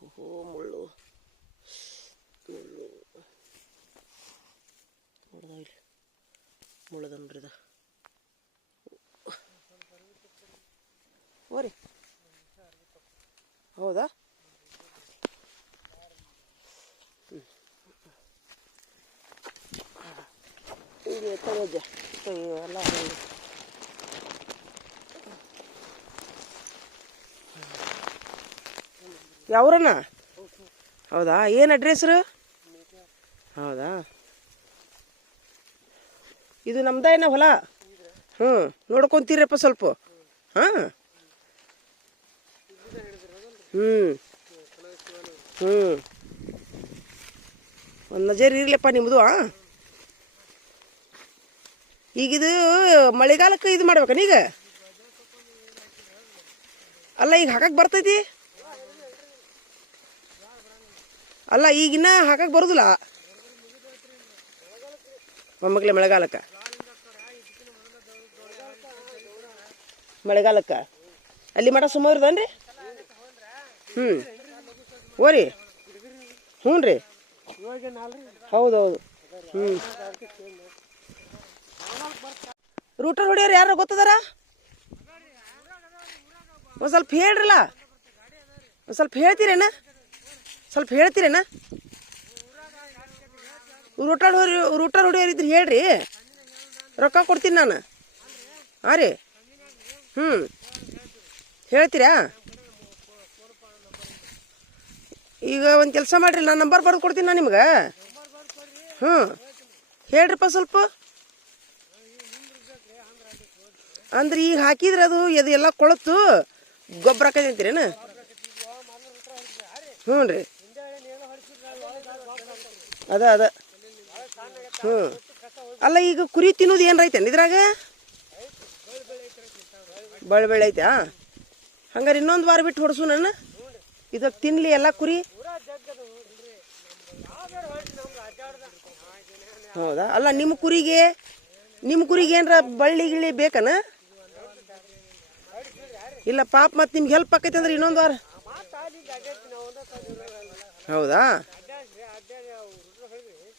mollo. Mollo. Mollo. Mollo. ಯಾವ್ರಣ್ಣ ಹೌದಾ? ಏನು ಅಡ್ರೆಸ್ರು ಹೌದಾ? ಇದು ನಮ್ದ ಏನ ಹೊಲ? ಹ್ಞೂ, ನೋಡ್ಕೊಂತೀರಪ್ಪ ಸ್ವಲ್ಪ. ಹಾಂ? ಹ್ಞೂ. ಹ್ಞೂ. ಒಂದು ನಜರ್ ಇರ್ಲಪ್ಪ ನಿಮ್ಮದು ಆ? ಈಗಿದು ಮಳೆಗಾಲಕ್ಕೆ ಇದು ಮಾಡ್ಬೇಕನೀಗ ಅಲ್ಲ, ಈಗ ಹಾಕಕ್ಕೆ ಬರ್ತೈತಿ? ಅಲ್ಲ, ಈಗಿನ್ನ ಹಾಕಕ್ಕೆ ಬರೋದಿಲ್ಲ. ಮೊಮ್ಮಕ್ಳೆ ಮಳೆಗಾಲಕ್ಕೆ. ಮಳೆಗಾಲಕ್ಕೆ. ಅಲ್ಲಿ ಮಠ ಸುಮಾರು ಇರ್ದನ್ರಿ ಹ್ಞೂ ಓರಿ. ಹ್ಞೂ ರೀ. ಹೌದೌದು. ಹ್ಞೂ ರೂಟರ್ ಹೊಡಿಯೋರು ಯಾರು ಗೊತ್ತದಾರ? ಒಂದು ಸ್ವಲ್ಪ ಹೇಳ್ರಲ್ಲ? ಒಂದು ಸ್ವಲ್ಪ ಹೇಳ್ತೀರೇನ? ಸ್ವಲ್ಪ ಹೇಳ್ತೀರೇನ? ರೂಟರ್ ಹೊಡಿ ರೂಟರ್ ಹೊಡಿಯೋರಿದ್ರೆ ಹೇಳ್ರಿ. ರೊಕ್ಕ ಕೊಡ್ತೀನಿ ನಾನು. ಹಾಂ ರೀ. ಹ್ಞೂ ಹೇಳ್ತೀರಾ? ಈಗ ಒಂದು ಕೆಲಸ ಮಾಡಿರಿ, ನಾನು ನಂಬರ್ ಬರೆದು ಕೊಡ್ತೀನಿ ನಾನು ನಿಮ್ಗೆ. ಹ್ಞೂ ಹೇಳ್ರಿಪ್ಪ ಸ್ವಲ್ಪ. ಅಂದ್ರೆ ಈಗ ಹಾಕಿದ್ರೆ ಅದು ಅದು ಎಲ್ಲ ಕೊಳತು ಗೊಬ್ಬರ ಹಾಕದಂತೀರೇನು ಹ್ಞೂ ರೀ ಅದ ಅದ. ಹ್ಞೂ. ಅಲ್ಲ, ಈಗ ಕುರಿ ತಿನ್ನೋದು ಏನ್ ರೈತೇನ್? ಇದ್ರಾಗ? ಬಳ್ಳಿ ಬೆಳೆ ಐತಾ ಹಂಗಾರೆ ಇನ್ನೊಂದು ವಾರ ಬಿಟ್ಟು ಹೊಡ್ಸು ನನ್ನ. ಇದಕ್ಕೆ ತಿನ್ಲಿ ಎಲ್ಲ ಕುರಿ? ಹೌದಾ? ಅಲ್ಲ ನಿಮ್ಮ ಕುರಿಗೆ ನಿಮ್ಮ ಕುರಿಗೆ ಏನರ ಬಳ್ಳಿ ಗಿಳಿ ಬೇಕನ? ಇಲ್ಲ, ಪಾಪ ಮತ್ತೆ ನಿಮ್ಗೆ ಹೆಲ್ಪ್ ಆಕೈತೆ ಅಂದ್ರೆ ಇನ್ನೊಂದು ವಾರ. ಹೌದಾ?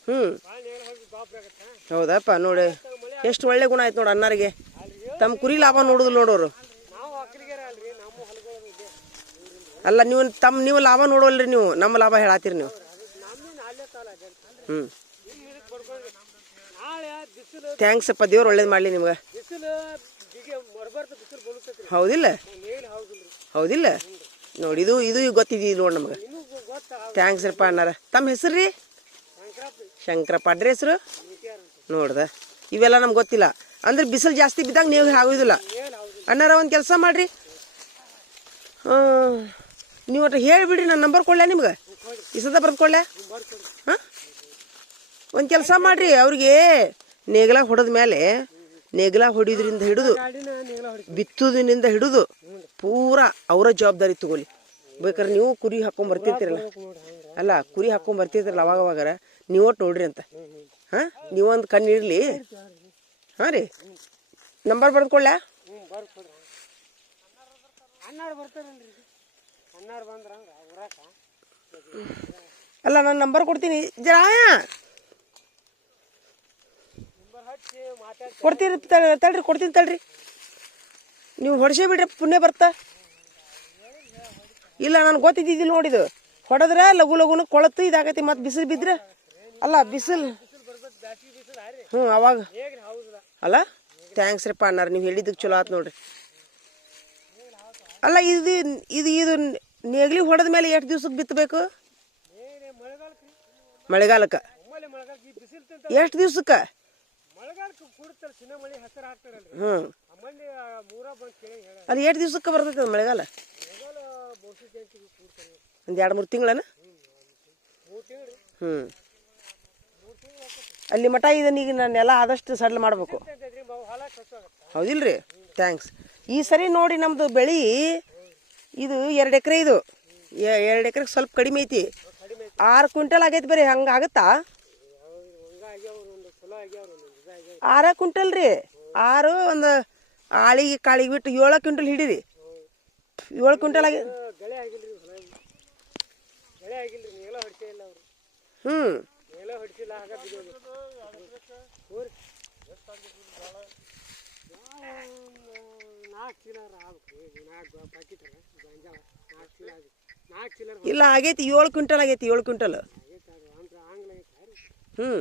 ಹ್ಞೂ ಹೌದಪ್ಪ, ನೋಡಿ. ಎಷ್ಟು ಒಳ್ಳೆ ಗುಣ ಆಯ್ತು ನೋಡಿ ಅನ್ನಾರಿಗೆ ತಮ್ಮ ಕುರಿ ಲಾಭ ನೋಡುದಿಲ್ಲ ನೋಡೋರು ಅಲ್ಲ, ನೀವು ತಮ್ಮ, ನೀವು ಲಾಭ ನೋಡೋಲ್ರಿ ನೀವು. ನಮ್ಮ ಲಾಭ ಹೇಳತ್ತೀರಿ ನೀವು. ಹ್ಞೂ ಥ್ಯಾಂಕ್ಸ್ ಅಪ್ಪ, ದೇವ್ರು ಒಳ್ಳೇದು ಮಾಡಲಿ ನಿಮ್ಗೆ. ಹೌದಿಲ್ಲ? ಹೌದಿಲ್ಲ? ನೋಡಿ, ಇದು ಇದು ಗೊತ್ತಿದ್ದೀವಿ ನೋಡಿ ನಮ್ಗೆ. ಥ್ಯಾಂಕ್ಸ್ ರೀಪ್ಪ ಅಣ್ಣಾರ. ತಮ್ಮ ಹೆಸರು ರೀ? ಶಂಕರಪ್ಪ ಅಡ್ರೆಸ್ ಹೆಸರು? ನೋಡ್ದ. ಇವೆಲ್ಲ ನಮ್ಗೆ ಗೊತ್ತಿಲ್ಲ. ಅಂದ್ರೆ ಬಿಸಿಲು ಜಾಸ್ತಿ ಬಿದ್ದಾಗ ನೀವು ಆಗೋದಿಲ್ಲ ಅಣ್ಣಾರ ಒಂದು ಕೆಲಸ ಮಾಡ್ರಿ. ನೀವು ಒಟ್ಟು ಹೇಳಿಬಿಡ್ರಿ ನನ್ನ ನಂಬರ್ ಕೊಡಲೆ ನಿಮ್ಗೆ? ಇಸದ ಬರ್ದು ಕೊಡ್ಲಾ? ಹಾಂ? ಒಂದು ಕೆಲಸ ಮಾಡ್ರಿ, ಅವ್ರಿಗೆ ನೇಗಿಲ ಹೊಡೆದ ಮೇಲೆ ನೇಗಿಲ ಹೊಡಿಯೋದ್ರಿಂದ ಹಿಡಿದು ಬಿತ್ತುದಿನಿಂದ ಹಿಡಿದು, ಪೂರ ಅವರ ಜವಾಬ್ದಾರಿ ತಗೊಳ್ಳಿ. ಬೇಕಾದ್ರೆ ನೀವು ಕುರಿ ಹಾಕೊಂಡ್ ಬರ್ತಿರ್ತೀರಲ್ಲ? ಅಲ್ಲ, ಕುರಿ ಹಾಕೊಂಡ್ ಬರ್ತಿರ್ತೀರಲ್ಲ ಅವಾಗ ಅವಾಗಾರ ನೀವು ಒಟ್ಟು ನೋಡ್ರಿ ಅಂತ. ಹಾಂ ನೀವೊಂದು ಕಣ್ಣು ಇರಲಿ. ಹಾಂ ರೀ. ನಂಬರ್ ಬರ್ದ್ಕೊಳ್ಳಾ ಅಲ್ಲ ನಾನು ನಂಬರ್ ಕೊಡ್ತೀನಿ. ಜರಾ. ಕೊಡ್ತೀರಿ ತಳ್ರಿ ಕೊಡ್ತೀನಿ ತಳ್ರಿ ನೀವು ಹೊಡ್ಸೇ ಬಿಡ್ರಿ ಪುಣ್ಯ ಬರ್ತ. ಇಲ್ಲ ನಾನು ಗೊತ್ತಿದ್ದಿದ್ದಿಲ್ಲ ನೋಡಿದು ಹೊಡೆದ್ರೆ ಲಘು ಲಘುನ ಕೊಳತ್ತು ಇದಾಗೈತಿ ಮತ್ತೆ ಬಿಸಿಲು ಬಿದ್ರೆ. ಅಲ್ಲ, ಬಿಸಿಲು. ಹ್ಞೂ ಅವಾಗ. ಅಲ್ಲ? ಥ್ಯಾಂಕ್ಸ್ ರೀಪ್ಪ ಅಣ್ಣಾರ ನೀವು ಹೇಳಿದ್ದಕ್ಕೆ ಚಲೋ ಆತು ನೋಡ್ರಿ. ಅಲ್ಲ, ಇದು ಇದು ಇದು ನೇಗ್ಲಿ ಹೊಡೆದ ಮೇಲೆ ಎಷ್ಟು ದಿವ್ಸಕ್ಕೆ ಬಿತ್ತಬೇಕು ಮಳೆಗಾಲಕ್ಕೆ. ಎಷ್ಟು ದಿವ್ಸಕ್ಕೆ? ಹ್ಞೂ ಅಲ್ಲಿ ಎಷ್ಟು ದಿವ್ಸಕ್ಕೆ ಬರ್ತೈತೆ ಮಳೆಗಾಲ? ಒಂದು ಎರಡು ಮೂರು ತಿಂಗಳನ? ಹ್ಞೂ ಅಲ್ಲಿ ಮಠ ಇದನ್ನ ಈಗ ನಾನು ಎಲ್ಲ ಆದಷ್ಟು ಸಡ್ಲ್ ಮಾಡಬೇಕು. ಹೌದಿಲ್ರಿ? ಥ್ಯಾಂಕ್ಸ್ ಈ ಸರಿ ನೋಡಿ ನಮ್ದು ಬೆಳೆ ಇದು ಎರಡು ಎಕರೆ ಇದು. ಎರಡು ಎಕರೆ ಸ್ವಲ್ಪ ಕಡಿಮೆ ಐತಿ. ಆರು ಕ್ವಿಂಟಲ್ ಆಗೈತಿ ಬರೀ ಹಂಗೆ ಆಗುತ್ತಾ? ಆರ ಕ್ವಿಂಟಲ್ ರೀ. ಆರು ಒಂದು ಆಳಿಗೆ ಕಾಳಿಗೆ ಬಿಟ್ಟು ಏಳು ಕ್ವಿಂಟಲ್ ಹಿಡೀರಿ. ಏಳು ಕ್ವಿಂಟಲ್ ಆಗಿ ಹ್ಞೂ ಹೊಡಿಸಿಲ್ಲ ಆಗ ಬಿಡೋದು ಹೋರಿ. ನಾಲ್ಕು ಚೀಲ ಆಗ್ಬೇಕು ನಾಲ್ಕು ಪ್ಯಾಕೆಟ್ ಗಂಜಾಳ. ನಾಲ್ಕು ಚೀಲ ಆಗಿ ನಾಲ್ಕು ಚೀಲ ಇಲ್ಲ ಆಗೈತಿ ಏಳು ಕ್ವಿಂಟಲ್ ಆಗೈತಿ ಏಳು ಕ್ವಿಂಟಲ್. ಅಂದ್ರೆ ಆಂಗ್ಲ ಐತೆ ಹ್ಞೂ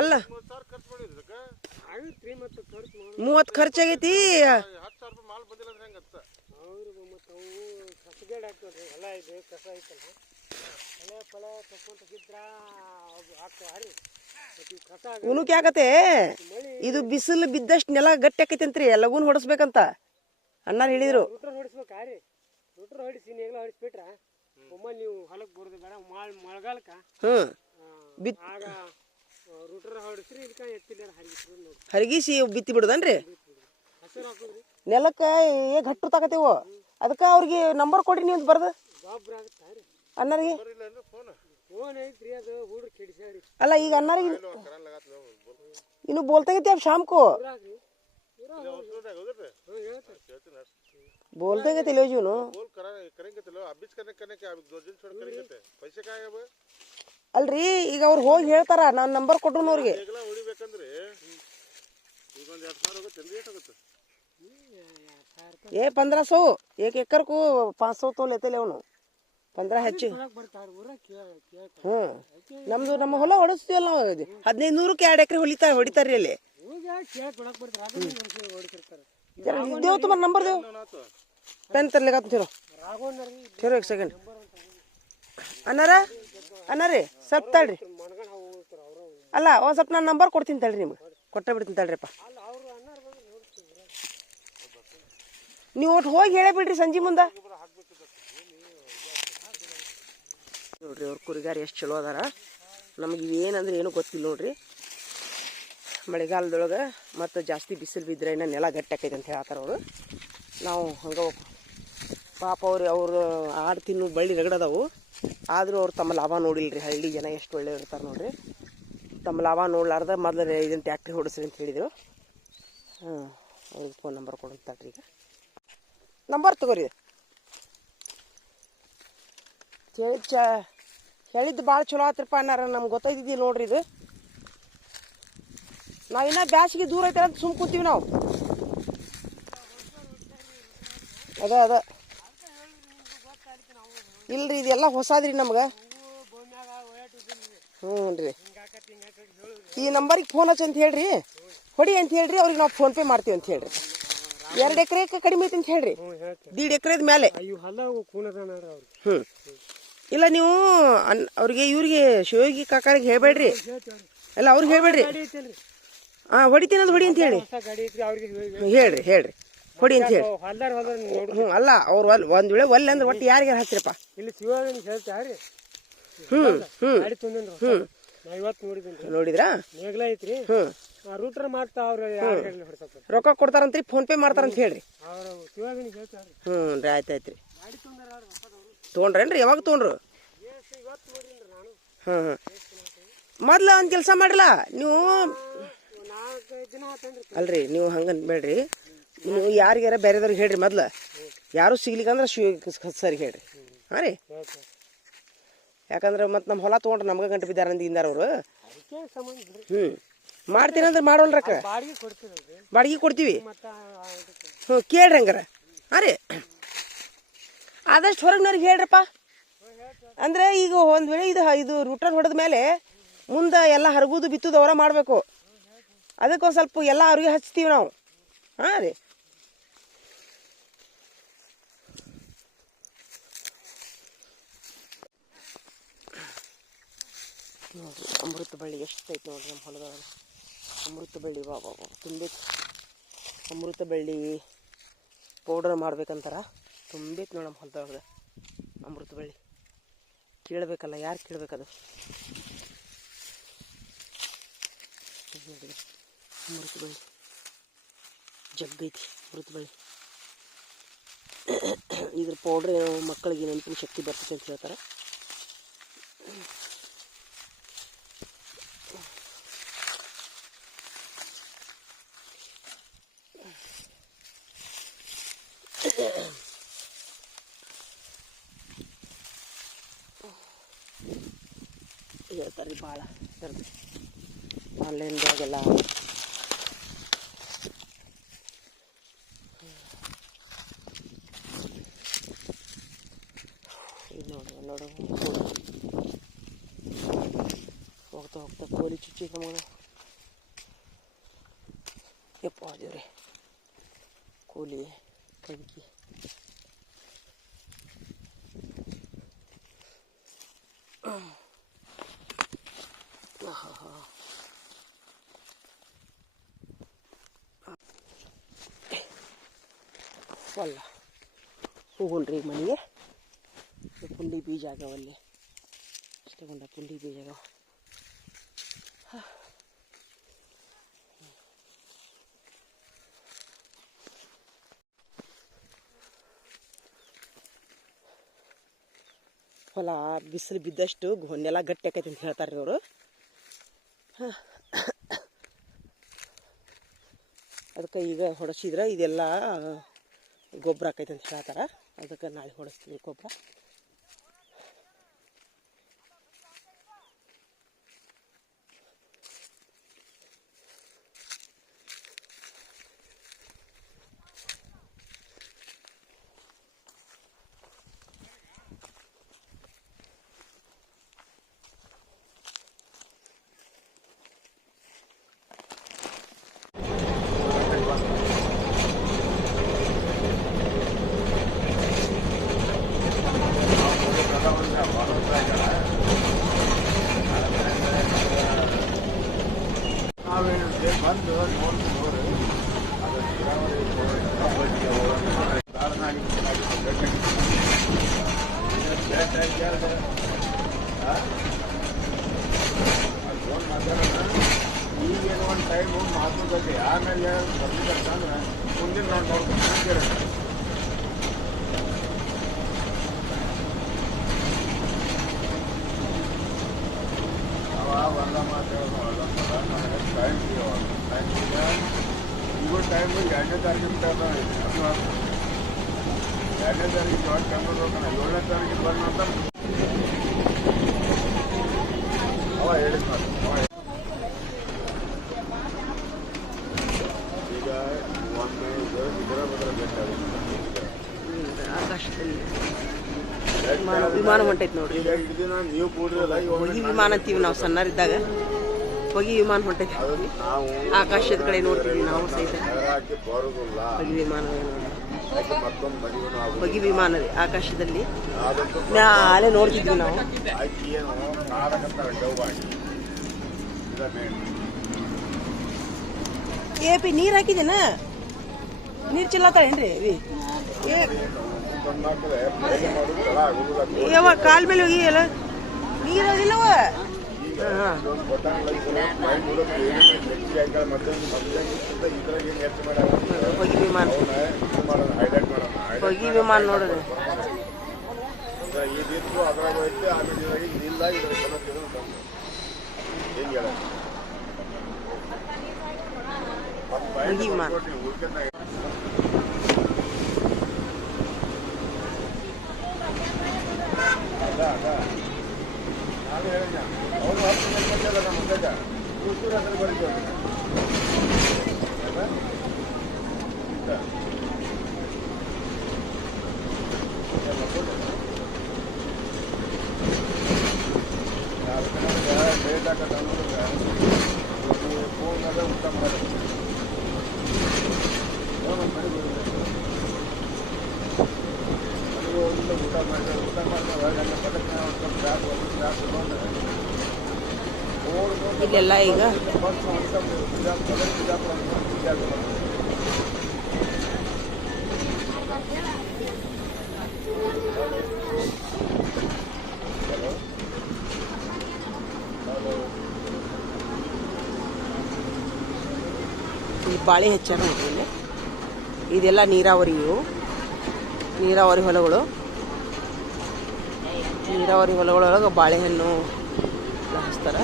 ಅಲ್ಲ. ಆಗೈತ್ರಿ ಮತ್ತು ಖರ್ಚು ಮಾಡಿ. ಮೂವತ್ತು ಕಸ ಅವ್ರು ಮತ್ತು ಆಗತ್ತೆ? ಇದೆ ಬಿಸಿಲು ಬಿದ್ದಷ್ಟು ನೆಲ ಗಟ್ಟಿ ಆಕೈತಂತ್ರಿ ಎಲ್ಲಗೂನ್ ಹೊಡಿಸ್ಬೇಕಂತ. ಅಣ್ಣಾರು ಹೇಳಿದ್ರು. ಹರಗಿಸಿ ಬಿತ್ತಿ ಬಿಡುದನ್ರಿ? ನೆಲಕ್ಕ ಏ ಗಟ್ಟು ತಾಕತೇವು ಅದಕ್ಕೆ ಅವ್ರಿಗೆ ನಂಬರ್ ಕೊಡ್ರಿ ನೀವು ಬರ್ದು. ಗೊಬ್ಬರ ಆಗುತ್ತಾ ರೀ? इन बोलते शाम को बोलते गए ना नंबर को पंद्रह सौ एक एकर को पाँच सौ तो लेते ले ಪಂದ್ರ ಹೆಚ್ಚು. ಹ್ಞೂ. ನಮ್ಮದು ನಮ್ಮ ಹೊಲ ಹೊಡಿಸ್ತೀವಲ್ಲ ನಾವು ಹದಿನೈದು ನೂರಕ್ಕೆ ಎರಡು ಎಕರೆ ಹೊಲಿತಾರೆ ಹೊಡಿತಾರೆ ಅಲ್ಲಿ. ದೇವ್ ತುಂಬ ನಂಬರ್ ದೇವ್ ಪೆನ್ ತರ್ಲಿಕ್ಕೆ ತಿರೋ ತಿರೋ ಸೆಕೆಂಡ್ ಅನ್ನಾರ? ಅನ್ನಾರಿ ಸ್ವಲ್ಪ ತಳ್ರಿ ಅಲ್ಲ ಒಂದು ಸ್ವಲ್ಪ ನಾನು ನಂಬರ್ ಕೊಡ್ತೀನಿ ತಳ್ರಿ ನಿಮ್ಗೆ. ಕೊಟ್ಟೆ ಬಿಡ್ತೀನಿ ತಳ್ರಿಪ್ಪ ನೀವು ಒಟ್ಟು ಹೋಗಿ ಹೇಳೇ ಬಿಡ್ರಿ ಸಂಜೆ ಮುಂದೆ. ನೋಡ್ರಿ, ಅವ್ರ ಕುರಿಗಾರ ಎಷ್ಟು ಚಲೋ ಅದಾರ. ನಮಗೆ ಏನಂದ್ರೆ ಏನೂ ಗೊತ್ತಿಲ್ಲ ನೋಡ್ರಿ. ಮಳೆಗಾಲದೊಳಗೆ ಮತ್ತು ಜಾಸ್ತಿ ಬಿಸಿಲು ಬಿದ್ದರೆ ಇನ್ನೂ ನೆಲ ಗಟ್ಟಾಕೈತೆ ಅಂತ ಹೇಳ್ತಾರೆ ಅವರು. ನಾವು ಹಂಗೆ ಪಾಪ ಅವ್ರು ಅವರು ಆಡು ತಿನ್ನು ಬಳ್ಳಿ ರಗಡದವು ಆದರೂ ಅವ್ರು ತಮ್ಮ ಲಾಭ ರೀ ಹಳ್ಳಿ ಜನ ಎಷ್ಟು ಒಳ್ಳೆ ಇರ್ತಾರೆ ನೋಡ್ರಿ. ತಮ್ಮ ಲಾಭ ನೋಡ್ಲಾರ್ದ ಮೊದಲು ಇದನ್ನು ಟ್ಯಾಕ್ಟ್ರಿ ಹೊಡಿಸ್ರಿ ಅಂತ ಹೇಳಿದರು. ಹಾಂ, ಅವ್ರಿಗೆ ಫೋನ್ ನಂಬರ್ ಕೊಡುತ್ತಾಳ್ರಿ ಈಗ. ನಂಬರ್ ತಗೋರಿ. ಕೇಳಿ ಚ ಹೇಳಿದ್ದು ಭಾಳ ಚಲೋ ಆತ್ರಪ್ಪ ಅನ್ನಾರ ನಮ್ಗೆ ಗೊತ್ತಾಯ್ತಿದ್ದಿ ನೋಡ್ರಿ ಇದು. ನಾವು ಇನ್ನ ಬ್ಯಾಸಿಗೆ ದೂರ ಐತೆ ಅಂತ ಸುಮ್ ಕೂತೀವಿ ನಾವು. ಅದ ಅದ. ಇಲ್ರಿ ಇದೆಲ್ಲ ಹೊಸದ್ರಿ ನಮ್ಗೆ. ಹ್ಞೂ ರೀ. ಈ ನಂಬರಿಗೆ ಫೋನ್ ಹಚ್ಚ ಅಂತ ಹೇಳ್ರಿ. ಹೊಡಿ ಅಂತ ಹೇಳ್ರಿ ಅವ್ರಿಗೆ ನಾವು ಫೋನ್ ಪೇ ಮಾಡ್ತೀವಿ ಅಂತ ಹೇಳ್ರಿ. ಎರಡು ಎಕರೆ ಕಡಿಮೆ ಐತಿ ಅಂತ ಹೇಳ್ರಿ. ದೀಡ್ ಎಕರೆದ ಮೇಲೆ. ಹ್ಞೂ ಇಲ್ಲ ನೀವು ಅನ್ ಅವ್ರಿಗೆ ಇವ್ರಿಗೆ ಶಿವಯೋಗಿ ಕಾಕಾರಿಗೆ ಹೇಳ್ಬೇಡ್ರಿ. ಎಲ್ಲ ಅವ್ರಿಗೆ ಹೇಳ್ಬೇಡ್ರಿ. ಹಾ ಹೊಡಿತೀನಿ ಅದು ಹೊಡಿ ಅಂತ ಹೇಳಿ. ಹೇಳ್ರಿ ಹೇಳ್ರಿ. ಹೊಡಿ ಅಂತ ಹೇಳಿ. ಹ್ಞೂ ಅಲ್ಲ ಅವ್ರು ಒಲ್ ಒಂದು ವೇಳೆ ಒಲ್ಲೆ ಅಂದ್ರೆ ಒಟ್ಟು ಯಾರಿಗೆ ಹಚ್ಚಿರಪ್ಪ ಹ್ಞೂ ಹ್ಞೂ ನೋಡಿದ್ರಾ? ಹ್ಞೂ ರೂಟ್ರ್ ಮಾಡ್ತಾ ಅವ್ರು ರೊಕ್ಕ ಕೊಡ್ತಾರಂತ್ರಿ ಫೋನ್ ಪೇ ಮಾಡ್ತಾರಂತ ಹೇಳ್ರಿ. ಹ್ಞೂ ರೀ ಆಯ್ತು ಆಯ್ತು ರೀ. ತೊಗೊಂಡ್ರೇನ್ರಿ? ಯಾವಾಗ ತೊಗೊಂಡ್ರು? ಹಾಂ ಹಾಂ ಮೊದ್ಲು ಒಂದು ಕೆಲಸ ಮಾಡಿಲ್ಲ? ನೀವು ಅಲ್ರಿ, ನೀವು ಹಂಗೆ ಬೇಡ್ರಿ ನೀವು ಯಾರಿಗಾರ ಬೇರೆದವ್ರಿಗೆ ಹೇಳ್ರಿ ಮೊದ್ಲು. ಯಾರು ಸಿಗ್ಲಿಕ್ಕಂದ್ರೆ ಶಿವ ಸರಿ ಹೇಳ್ರಿ. ಹಾಂ ರೀ? ಯಾಕಂದ್ರೆ ಮತ್ತೆ ನಮ್ಮ ಹೊಲ ತೊಗೊಂಡ್ರೆ, ನಮ್ಗೆ ಗಂಟು ಬಿದ್ದಾರ ಅಂದಿಂದಾರ ಅವರು. ಹ್ಞೂ ಮಾಡ್ತೀನಂದ್ರೆ ಮಾಡೋಲ್ರಕ್ಕ ಬಾಡಿಗೆ ಕೊಡ್ತೀವಿ. ಹ್ಞೂ ಕೇಳ್ರಿ ಹಂಗಾರ. ಹಾಂ ರೀ? ಆದಷ್ಟು ಹೊರಗಿನವ್ರಿಗೆ ಹೇಳ್ರಪ್ಪ. ಅಂದ್ರೆ ಈಗ ಒಂದು ವೇಳೆ ಇದು ಇದು ರೂಟರ್ ಹೊಡೆದ ಮೇಲೆ ಮುಂದೆ ಎಲ್ಲ ಹರಗುದು ಬಿತ್ತುದು ಅವರ ಮಾಡಬೇಕು. ಅದಕ್ಕೆ ಒಂದು ಸ್ವಲ್ಪ ಎಲ್ಲ ಅವ್ರಿಗೆ ಹಚ್ತೀವಿ ನಾವು. ಹಾಂ ರೀ. ನೋಡ್ರಿ, ಅಮೃತ ಬಳ್ಳಿ ಎಷ್ಟೈತೆ ನೋಡ್ರಿ ನಮ್ಮ ಹೊಲದಾಗ ಅಮೃತ ಬಳ್ಳಿ ವಾ ವಾ ಅಮೃತ ಬಳ್ಳಿ ಪೌಡರ್ ಮಾಡ್ಬೇಕಂತಾರ. ತುಂಬೈತಿ ನೋಡಿ ನಮ್ಮ ಹೊಲದೊಳಗೆ. ಅಮೃತ ಬಳ್ಳಿ. ಕೇಳಬೇಕಲ್ಲ, ಯಾರು ಕೇಳಬೇಕದು? ಅಮೃತ ಬಳ್ಳಿ. ಜಗ್ಗೈತಿ ಅಮೃತ ಬಳ್ಳಿ. ಇದ್ರ ಪೌಡ್ರ್ ಮಕ್ಕಳಿಗೆ ನೆನಪಿನ ಶಕ್ತಿ ಬರ್ತೈತೆ ಅಂತ ಹೇಳ್ತಾರೆ. ಹೋಗ್ತಾ ಹೋಗ್ತಾ ಕೋಳಿ ಚುಚ್ಚಿ ನಮಗೆ ಯಪ್ಪ ದೇವ್ರೆ ಕೋಳಿ ಬೆಂಕಿ ಆಹಾಹಾ. ವಲ್ಲ ಹೋಗೋಣ್ರಿ ಈಗ ಮನೆಗೆ ಇದು ಪುಂಡಿ ಬೀಜ ಆಗವಲ್ಲಿ ಇಷ್ಟಗೊಂಡ ಪುಂಡಿ ಬೀಜ ಆಗವ ಹೊಲ ಬಿಸಿಲು ಬಿದ್ದಷ್ಟು ನೆಲ ಗಟ್ಟಿ ಆಕೈತಿ ಅಂತ ಹೇಳ್ತಾರೆ ಅವರು ಅದಕ್ಕೆ ಈಗ ಹೊಡೆಸಿದ್ರೆ ಇದೆಲ್ಲ ಗೊಬ್ಬರ ಆಕೈತಿ ಅಂತ ಹೇಳ್ತಾರೆ. ಅದಕ್ಕೆ ನಾಳೆ ಹೊಡೆಸ್ತೀವಿ ಗೊಬ್ಬರ. 难得有。ಎರಡನೇ ತಾರೀಕು ಬಿಟ್ಟು ಅದು ಎರಡನೇ ತಾರೀಕು ಏಳನೇ ತಾರೀಕಿಗೆ ಬರೋಣ ಅಂತ ಅವ ಹೇಳಿದ್ ಮಾತು ಈಗ ಒಂದು ಇದು ಇದರ ಬದಲ ವಿಮಾನ ಹೊಂಟೈತಿ ನೋಡ್ರಿ. ನೀವು ಕೂಡ ವಿಮಾನ ಅಂತೀವಿ ನಾವು ಸಣ್ಣರಿದ್ದಾಗ ಹೊಗಿ ವಿಮಾನ ಹೊಂಟೈತಿ ಆಕಾಶದ ಕಡೆ ನೋಡ್ತೀವಿ ನಾವು ಸಹಿತ. ಹೊಗಿ ವಿಮಾನ ವಿಮಾನ ಆಕಾಶದಲ್ಲಿ. ಮ್ಯಾಲೆ ನೋಡ್ತಿದ್ವಿ ನಾವು. ಏ, ಪಿ, ನೀರು ಹಾಕಿದೇನ ನೀರು ಚಿಲ್ಲತ್ತಾಳೇನ್ರಿ ರೀ ಏ. ಕಾಲ ಮೇಲೆ ಹೋಗಿ ಎಲ್ಲ. ನೀರು ಅದಿಲ್ಲವ ಹೊಗಿ ವಿಮಾನ ಅವನ್ನ ಇದು ಮಾಡೋಣ ಹೈಲೈಟ್ ಮಾಡೋಣ highlight ಹೊಗಿ ವಿಮಾನ ನೋಡ್ರಿ ಅಂದ್ರೆ ಈ ದಿತ್ತು ಅದ್ರಾಗ ಐತೆ ಆಮೇಲೆ ಇದ್ರಾಗ ಇದಿಲ್ಲ ಇದ್ರಾಗ ಬರೋದು ಬಂದು ಹೆಂಗೆ ಹೇಳ ಹೊಗಿ ವಿಮಾನ ಉಳ್ಕೊಂಡಾಗ ಅದ ಅದ ನಾನು ಹೇಳಿದ್ನ ಅವನು ಹತ್ತು ಜನ ಬಂದಿಲ್ಲ ನಮ್ಮ ಮುಂದೆ ಕೂಸೂರು ಹತ್ರ ಬರೀತೀವಿ ಆಯ್ತಾ? ಇಂತ. ಎಲ್ಲ ಕೊಡು. ಅದಕ್ಕೆ ನಮ್ಗೆ ಡೇಟ್ ಹಾಕತ್ತ ಅಂದ್ರೆ ಫೋನಾಗ ಊಟ ಮಾಡೋದು ಫೋನ್ ಒಂದು ಮನೆಗೆ ಹೋಗಿದ್ದೆ. ಮನೆಗೆ ಹೋಗಿಲ್ಲ ಊಟ ಮಾಡಿದ್ರೆ ಊಟ ಮಾಡಿದ್ರೆ ಇಲ್ಲೆಲ್ಲ ಈಗ. ಬಾಳೆ ಹೆಚ್ಚಾರ ಇಲ್ಲಿ ಇದೆಲ್ಲ ನೀರಾವರಿಯು. ನೀರಾವರಿ ಹೊಲಗಳು. ನೀರಾವರಿ ಹೊಲಗಳೊಳಗೆ ಬಾಳೆಹಣ್ಣು ಬಳಸ್ತಾರೆ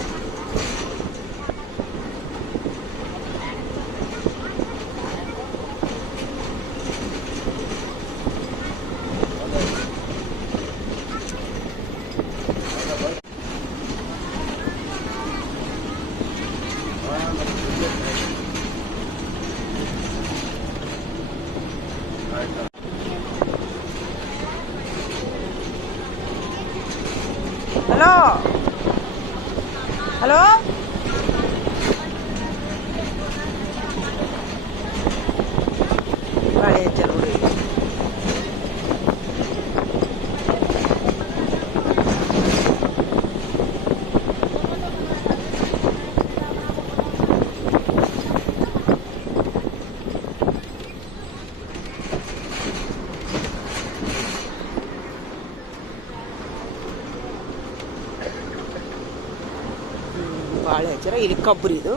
హలో ಇದು ಕಬ್ರಿದು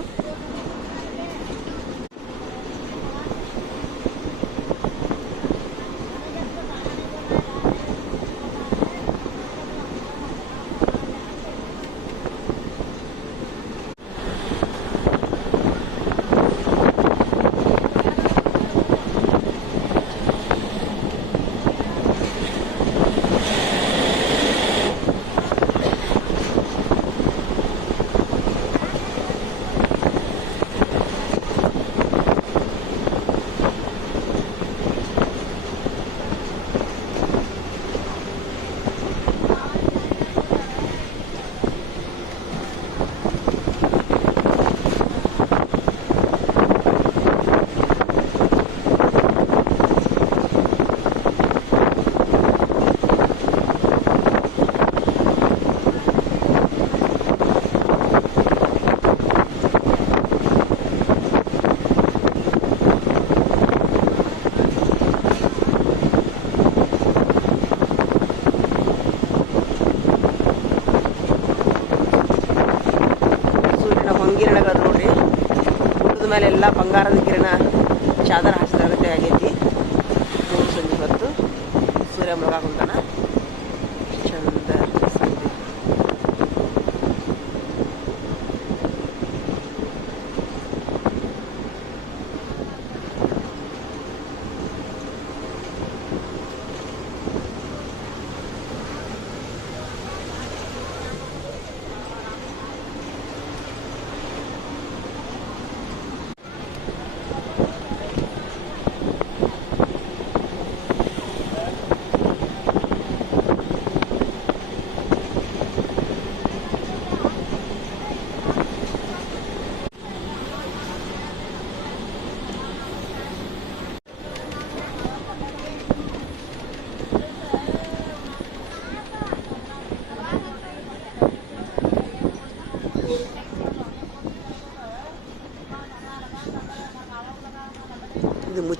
कारण की ना चादर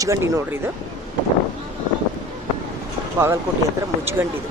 ಮುಚ್ಚಗಂಡಿ ನೋಡ್ರಿ ಇದು. ಬಾಗಲಕೋಟೆ ಹತ್ರ ಮುಚ್ಚಗಂಡಿ ಇದು.